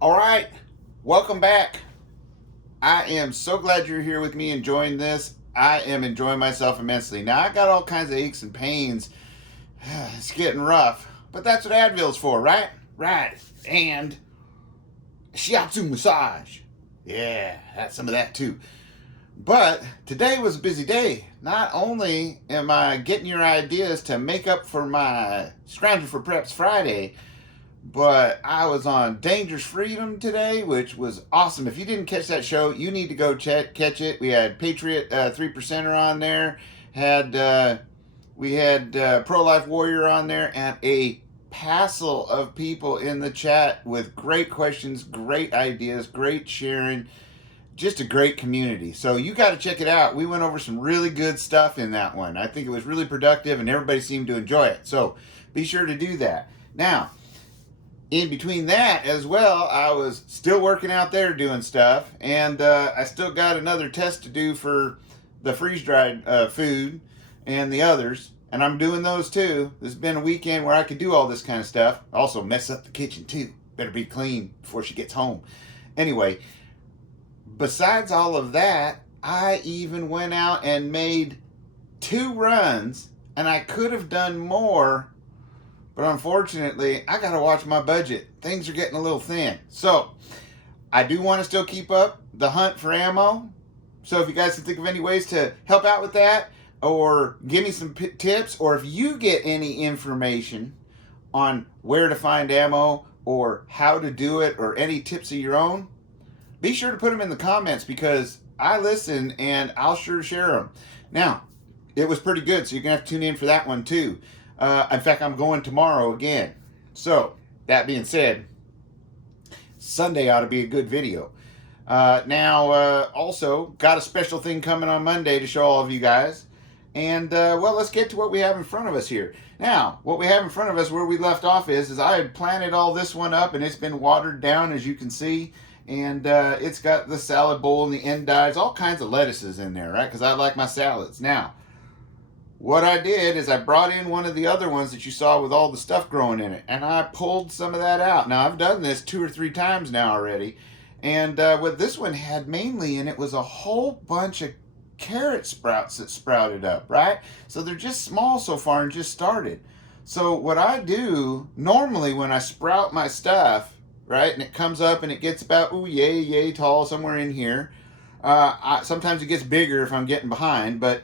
All right, welcome back. I am so glad you're here with me enjoying this. I am enjoying myself immensely. Now, I got all kinds of aches and pains. It's getting rough, but that's what Advil's for, right? Right. And shiatsu massage. Yeah, had some of that too. But today was a busy day. Not only am I getting your ideas to make up for my Scrounging for Preps Friday, but I was on Dangerous Freedom today, which was awesome. If you didn't catch that show, you need to go catch it. We had Patriot 3%er on there, had we had Pro Life Warrior on there, and a passel of people in the chat with great questions, great ideas, great sharing, just a great community. So you got to check it out. We went over some really good stuff in that one. I think it was really productive, and everybody seemed to enjoy it. So be sure to do that. Now, in between that as well, I was still working out there doing stuff, and I still got another test to do for the freeze dried food and the others, and I'm doing those too. This has been a weekend where I could do all this kind of stuff. Also, mess up the kitchen too. Better be clean before she gets home. Anyway, besides all of that, I even went out and made 2 runs, and I could have done more, but unfortunately, I got to watch my budget. Things are getting a little thin. So, I do want to still keep up the hunt for ammo. So, if you guys can think of any ways to help out with that, or give me some tips, or if you get any information on where to find ammo, or how to do it, or any tips of your own, be sure to put them in the comments, because I listen and I'll sure share them. Now, it was pretty good, so you're going to have to tune in for that one too. In fact, I'm going tomorrow again. So, that being said, Sunday ought to be a good video. Also, got a special thing coming on Monday to show all of you guys. And, well, let's get to what we have in front of us here. Now, what we have in front of us, where we left off is I had planted all this one up, and it's been watered down, as you can see. And it's got the salad bowl and the endives, all kinds of lettuces in there, right? Because I like my salads. Now, what I did is I brought in one of the other ones that you saw with all the stuff growing in it, and I pulled some of that out. Now, I've done this 2 or 3 times now already, and what this one had mainly in it was a whole bunch of carrot sprouts that sprouted up, right? So they're just small so far and just started. So what I do normally when I sprout my stuff, right, and it comes up and it gets about, ooh, yay tall, somewhere in here. Sometimes it gets bigger if I'm getting behind, but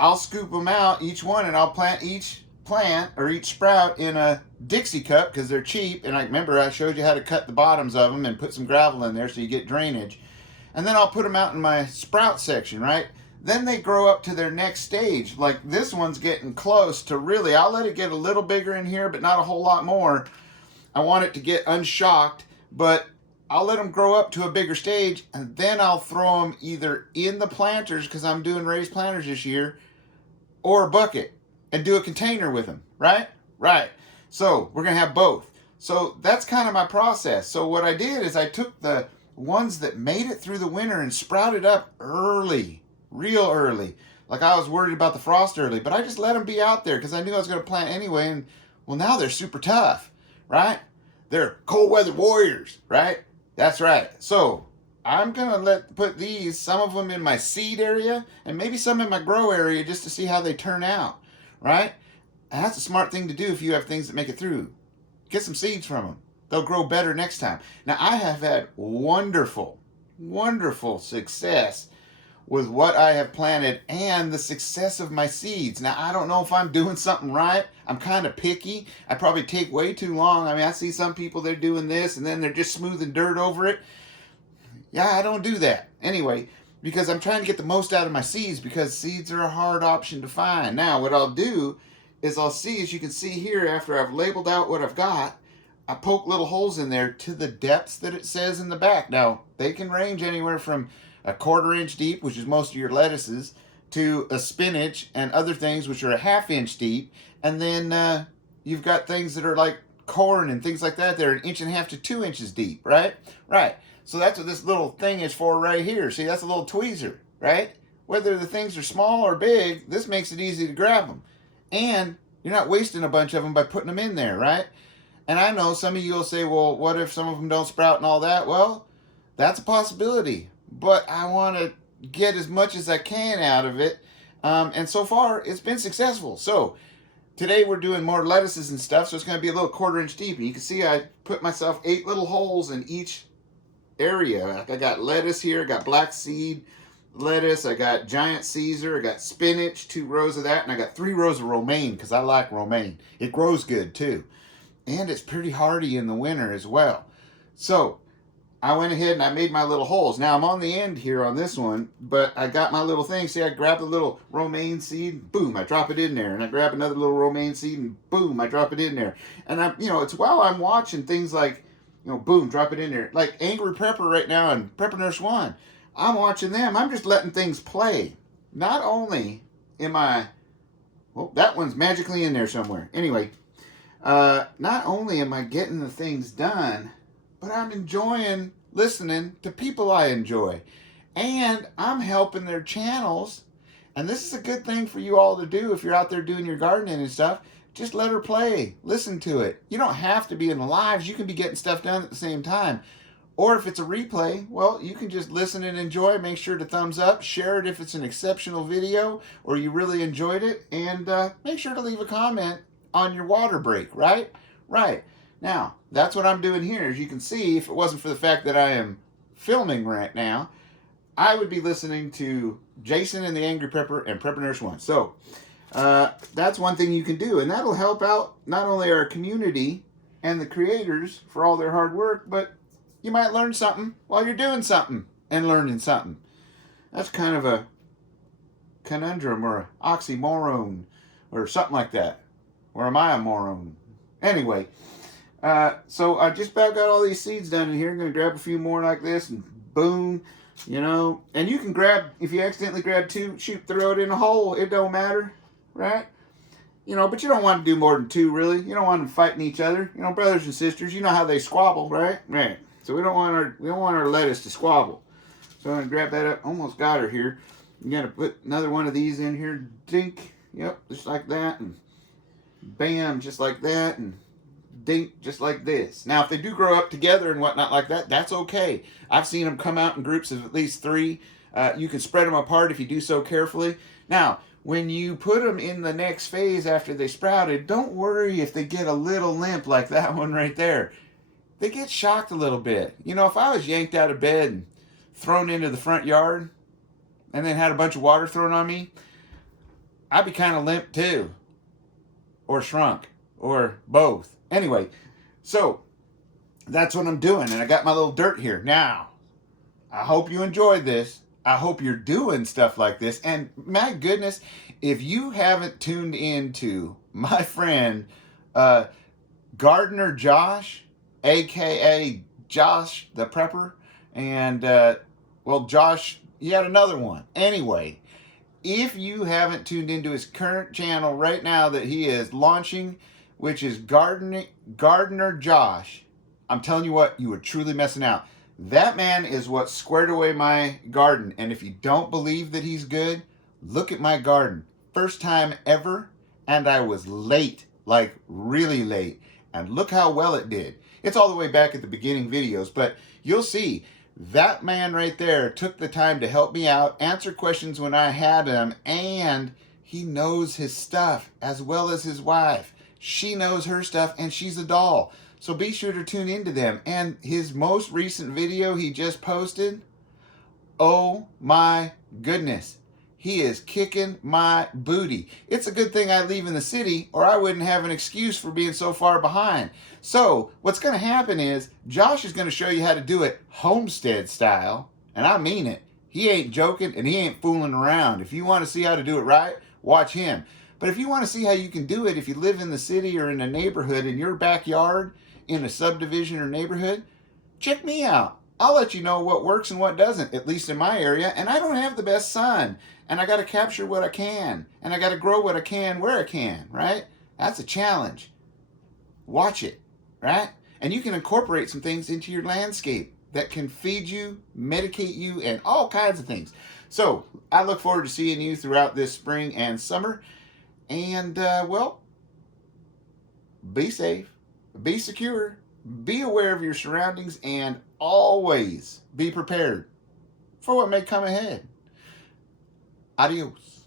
I'll scoop them out, each one, and I'll plant each plant or each sprout in a Dixie cup because they're cheap. And I remember I showed you how to cut the bottoms of them and put some gravel in there so you get drainage. And then I'll put them out in my sprout section, right? Then they grow up to their next stage. Like this one's getting close to really, I'll let it get a little bigger in here, but not a whole lot more. I want it to get unshocked, but I'll let them grow up to a bigger stage, and then I'll throw them either in the planters, because I'm doing raised planters this year, or a bucket, and do a container with them, right? Right. So we're going to have both. So that's kind of my process. So what I did is I took the ones that made it through the winter and sprouted up early, real early. Like I was worried about the frost early, but I just let them be out there because I knew I was going to plant anyway. And well, now they're super tough, right? They're cold weather warriors, right? That's right. So I'm gonna put these, some of them in my seed area and maybe some in my grow area just to see how they turn out, right? And that's a smart thing to do if you have things that make it through. Get some seeds from them. They'll grow better next time. Now I have had wonderful success with what I have planted and the success of my seeds. Now, I don't know if I'm doing something right. I'm kind of picky. I probably take way too long. I mean, I see some people, they're doing this and then they're just smoothing dirt over it. Yeah, I don't do that. Anyway, because I'm trying to get the most out of my seeds, because seeds are a hard option to find. Now, what I'll do is I'll see, as you can see here, after I've labeled out what I've got, I poke little holes in there to the depths that it says in the back. Now, they can range anywhere from a 1/4 inch deep, which is most of your lettuces, to a spinach and other things which are a 1/2 inch deep. And then you've got things that are like corn and things like that. They're 1.5 inches to 2 inches deep, right? Right. So that's what this little thing is for right here. See, that's a little tweezer, right? Whether the things are small or big, this makes it easy to grab them. And you're not wasting a bunch of them by putting them in there, right? And I know some of you will say, well, what if some of them don't sprout and all that? Well, that's a possibility. But I want to get as much as I can out of it. And so far, it's been successful. So today we're doing more lettuces and stuff. So it's going to be a little 1/4 inch deep. And you can see I put myself 8 little holes in each area. Like I got lettuce here, I got black seed lettuce, I got giant Caesar, I got spinach, 2 rows of that, and I got 3 rows of romaine because I like romaine. It grows good too. And it's pretty hardy in the winter as well. So I went ahead and I made my little holes. Now I'm on the end here on this one, but I got my little thing. See, I grab the little romaine seed, boom, I drop it in there. And I grab another little romaine seed and boom, I drop it in there. And it's while I'm watching things like, boom, drop it in there. Like Angry Prepper right now and Prepper Nurse One. I'm watching them. I'm just letting things play. Not only am I, well, that one's magically in there somewhere. Anyway, not only am I getting the things done, but I'm enjoying listening to people I enjoy. And I'm helping their channels. And this is a good thing for you all to do if you're out there doing your gardening and stuff. Just let her play. Listen to it. You don't have to be in the lives. You can be getting stuff done at the same time. Or if it's a replay, well, you can just listen and enjoy. Make sure to thumbs up. Share it if it's an exceptional video or you really enjoyed it. And make sure to leave a comment on your water break, right? Right. Now, that's what I'm doing here. As you can see, if it wasn't for the fact that I am filming right now, I would be listening to Jason and the Angry Prepper and Prepper Nurse One. So, that's one thing you can do. And that'll help out not only our community and the creators for all their hard work, but you might learn something while you're doing something and learning something. That's kind of a conundrum or an oxymoron or something like that. Or am I a moron? Anyway, so I just about got all these seeds done in here. I'm going to grab a few more like this and boom, And you can grab, if you accidentally grab 2, shoot, throw it in a hole. It don't matter, right? But you don't want to do more than 2, really. You don't want them fighting each other. Brothers and sisters, you know how they squabble, right? Right. So we don't want our lettuce to squabble. So I'm going to grab that up. Almost got her here. You got to put another one of these in here. Dink. Yep, just like that. And bam, just like that. And dink, just like this. Now, if they do grow up together and whatnot like that, that's okay. I've seen them come out in groups of at least 3. You can spread them apart if you do so carefully. Now, when you put them in the next phase after they sprouted, don't worry if they get a little limp like that one right there. They get shocked a little bit. If I was yanked out of bed and thrown into the front yard and then had a bunch of water thrown on me, I'd be kind of limp too. Or shrunk. Or both. Anyway, so that's what I'm doing. And I got my little dirt here. Now, I hope you enjoyed this. I hope you're doing stuff like this. And my goodness, if you haven't tuned into my friend, Gardener Josh, a.k.a. Josh the Prepper, and, Josh, he had another one. Anyway, if you haven't tuned into his current channel right now that he is launching, which is Gardener Josh, I'm telling you what, you are truly missing out. That man is what squared away my garden. And if you don't believe that he's good, look at my garden. First time ever, and I was late, like really late. And look how well it did. It's all the way back at the beginning videos, but you'll see that man right there took the time to help me out, answer questions when I had them, and he knows his stuff as well as his wife. She knows her stuff, and she's a doll. So be sure to tune into them. And his most recent video he just posted, oh my goodness, he is kicking my booty. It's a good thing I live in the city, or I wouldn't have an excuse for being so far behind. So what's going to happen is Josh is going to show you how to do it homestead style, and I mean it. He ain't joking, and he ain't fooling around. If you want to see how to do it right, watch him. But if you want to see how you can do it if you live in the city or in a neighborhood, in your backyard, in a subdivision or neighborhood, check me out. I'll let you know what works and what doesn't, at least in my area. And I don't have the best sun. And I got to capture what I can. And I got to grow what I can where I can, right? That's a challenge. Watch it, right? And you can incorporate some things into your landscape that can feed you, medicate you, and all kinds of things. So I look forward to seeing you throughout this spring and summer. And, be safe. Be secure, be aware of your surroundings, and always be prepared for what may come ahead. Adios.